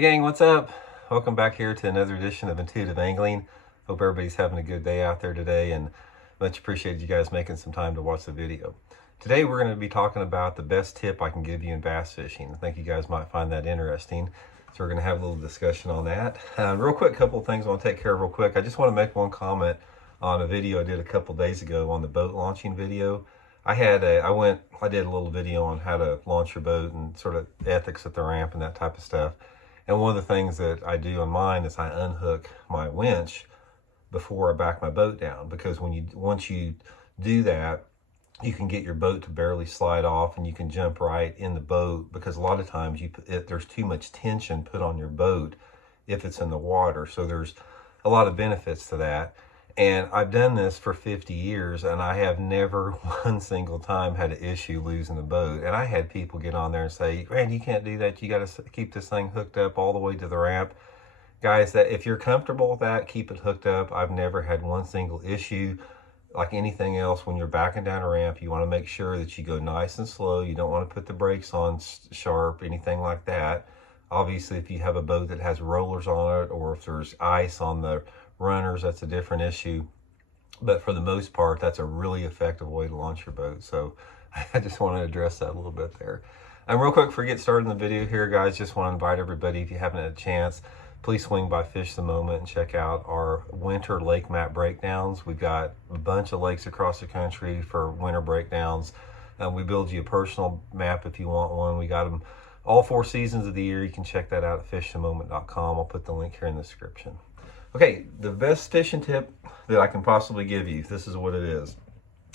Hey gang, what's up? Welcome back here to another edition of Intuitive Angling. Hope everybody's having a good day out there today, and much appreciated you guys making some time to watch the video. Today we're going to be talking about the best tip I can give you in bass fishing. I think you guys might find that interesting, so we're going to have a little discussion on that. Real quick, couple of things I want to take care of real quick. I just want to make one comment on a video I did a couple days ago on the boat launching video. I did a little video on how to launch your boat and sort of ethics at the ramp and that type of stuff. And one of the things that I do on mine is I unhook my winch before I back my boat down, because once you do that, you can get your boat to barely slide off and you can jump right in the boat, because a lot of times there's too much tension put on your boat if it's in the water. So there's a lot of benefits to that. And I've done this for 50 years and I have never one single time had an issue losing the boat. And I had people get on there and say, Randy, you can't do that. You got to keep this thing hooked up all the way to the ramp. Guys, that if you're comfortable with that, keep it hooked up. I've never had one single issue. Like anything else, when you're backing down a ramp, you want to make sure that you go nice and slow. You don't want to put the brakes on sharp, anything like that. Obviously, if you have a boat that has rollers on it, or if there's ice on the runners, that's a different issue. But for the most part, that's a really effective way to launch your boat. So I just want to address that a little bit there. And real quick, before we get started in the video here, guys, just want to invite everybody, if you haven't had a chance, please swing by Fish the Moment and check out our winter lake map breakdowns. We've got a bunch of lakes across the country for winter breakdowns. We build you a personal map if you want one. We got them all 4 seasons of the year. You can check that out at fishthemoment.com. I'll put the link here in the description. Okay, the best fishing tip that I can possibly give you, this is what it is.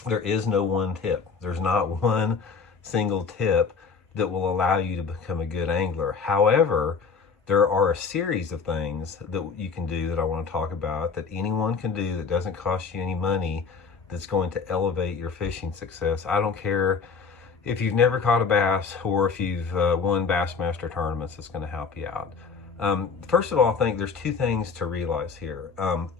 There is no one tip. There's not one single tip that will allow you to become a good angler. However, there are a series of things that you can do that I want to talk about, that anyone can do that doesn't cost you any money, that's going to elevate your fishing success. I don't care if you've never caught a bass or if you've won Bassmaster tournaments, it's going to help you out. First of all, I think there's 2 things to realize here.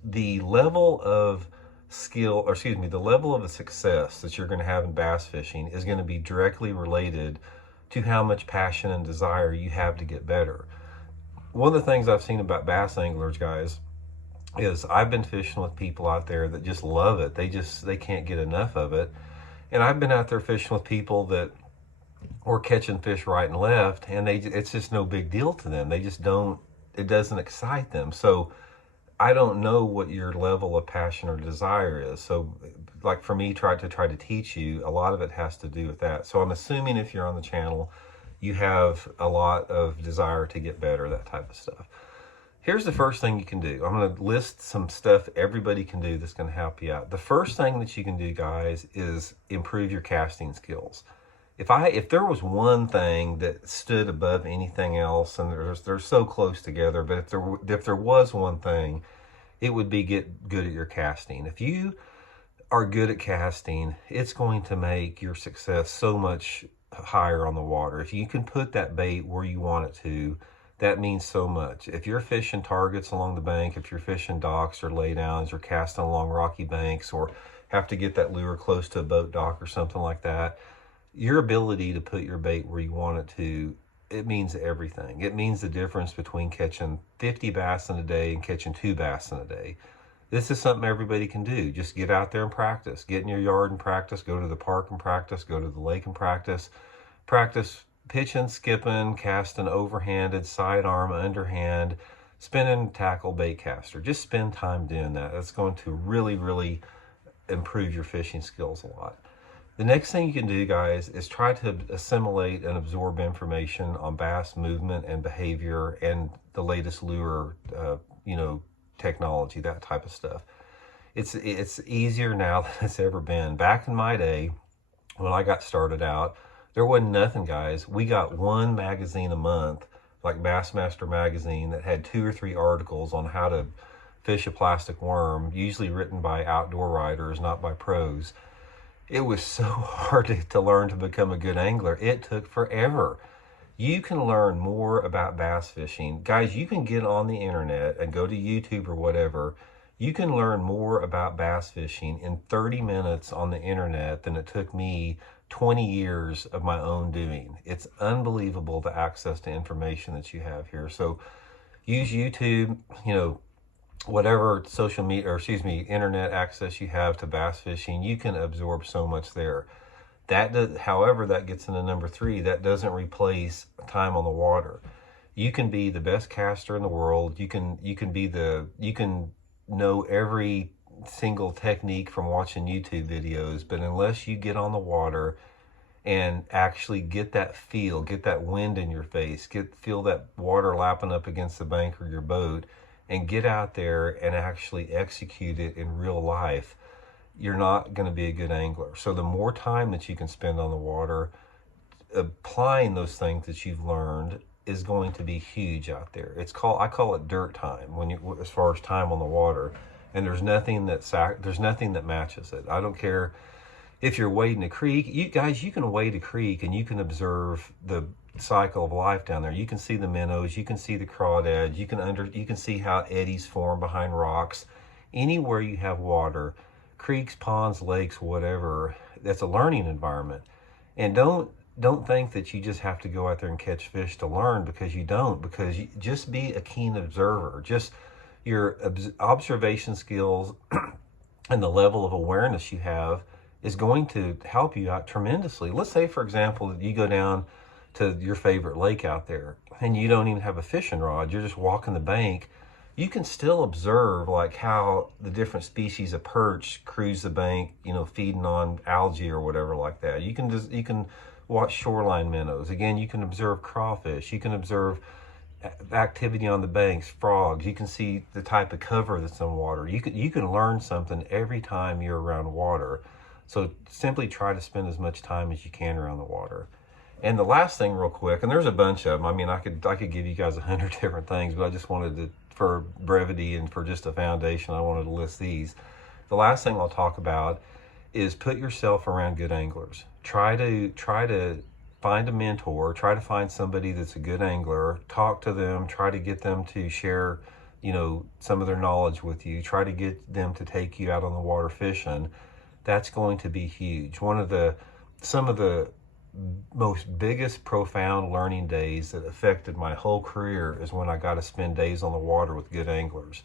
The level of skill, or excuse me, the level of the success that you're going to have in bass fishing is going to be directly related to how much passion and desire you have to get better. One of the things I've seen about bass anglers, guys, is I've been fishing with people out there that just love it. They can't get enough of it. And I've been out there fishing with people that or catching fish right and left, and it's just no big deal to them. They just don't, it doesn't excite them. So I don't know what your level of passion or desire is. So like for me, try to teach you, a lot of it has to do with that. So I'm assuming if you're on the channel, you have a lot of desire to get better, that type of stuff. Here's the first thing you can do. I'm going to list some stuff everybody can do that's going to help you out. The first thing that you can do, guys, is improve your casting skills. If there was one thing that stood above anything else, and they're so close together, but if there was one thing, it would be get good at your casting. If you are good at casting, it's going to make your success so much higher on the water. If you can put that bait where you want it to, that means so much. If you're fishing targets along the bank, if you're fishing docks or laydowns, or casting along rocky banks, or have to get that lure close to a boat dock or something like that, your ability to put your bait where you want it to, it means everything. It means the difference between catching 50 bass in a day and catching 2 bass in a day. This is something everybody can do. Just get out there and practice. Get in your yard and practice. Go to the park and practice. Go to the lake and practice. Practice pitching, skipping, casting overhanded, sidearm, underhand, spinning, tackle, bait caster. Just spend time doing that. That's going to really, really improve your fishing skills a lot. The next thing you can do, guys, is try to assimilate and absorb information on bass movement and behavior and the latest lure, technology, that type of stuff. It's easier now than it's ever been. Back in my day, when I got started out, there wasn't nothing, guys. We got one magazine a month, like Bassmaster magazine, that had 2 or 3 articles on how to fish a plastic worm, usually written by outdoor writers, not by pros. It was so hard to learn to become a good angler. It took forever. You can learn more about bass fishing. Guys, you can get on the internet and go to YouTube or whatever. You can learn more about bass fishing in 30 minutes on the internet than it took me 20 years of my own doing. It's unbelievable the access to information that you have here. So use YouTube, whatever social media, or excuse me, internet access you have to bass fishing. You can absorb so much there. That does, however, that gets into number 3. That doesn't replace time on the water. You can be the best caster in the world. You can know every single technique from watching YouTube videos, but unless you get on the water and actually get that feel, get that wind in your face, feel that water lapping up against the bank or your boat, and get out there and actually execute it in real life, you're not going to be a good angler. So the more time that you can spend on the water applying those things that you've learned is going to be huge out there. I call it dirt time as far as time on the water, and there's nothing that matches it. I don't care if you're wading a creek. You can wade a creek and you can observe the cycle of life down there. You can see the minnows, you can see the crawdads, you can see how eddies form behind rocks. Anywhere you have water, creeks, ponds, lakes, whatever, that's a learning environment. And don't think that you just have to go out there and catch fish to learn, because you don't. Because you just be a keen observer. Just your observation skills and the level of awareness you have is going to help you out tremendously. Let's say, for example, that you go down to your favorite lake out there and you don't even have a fishing rod. You're just walking the bank. You can still observe like how the different species of perch cruise the bank, feeding on algae or whatever like that. You can watch shoreline minnows. Again, you can observe crawfish. You can observe activity on the banks, frogs. You can see the type of cover that's in water. You can learn something every time you're around water. So simply try to spend as much time as you can around the water. And the last thing real quick, and there's a bunch of them. I mean, I could give you guys 100 different things, but I just wanted to, for brevity and for just a foundation, I wanted to list these. The last thing I'll talk about is put yourself around good anglers. Try to find a mentor, try to find somebody that's a good angler, talk to them, try to get them to share, some of their knowledge with you, try to get them to take you out on the water fishing. That's going to be huge. Some of the most biggest profound learning days that affected my whole career is when I got to spend days on the water with good anglers.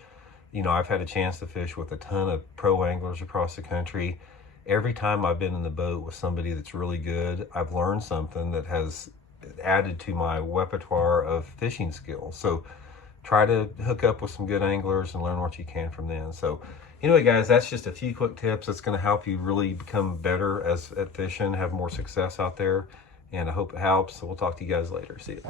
I've had a chance to fish with a ton of pro anglers across the country. Every time I've been in the boat with somebody that's really good, I've learned something that has added to my repertoire of fishing skills. So try to hook up with some good anglers and learn what you can from them. So anyway, guys, that's just a few quick tips that's going to help you really become better at fishing, have more success out there. And I hope it helps. So we'll talk to you guys later. See you.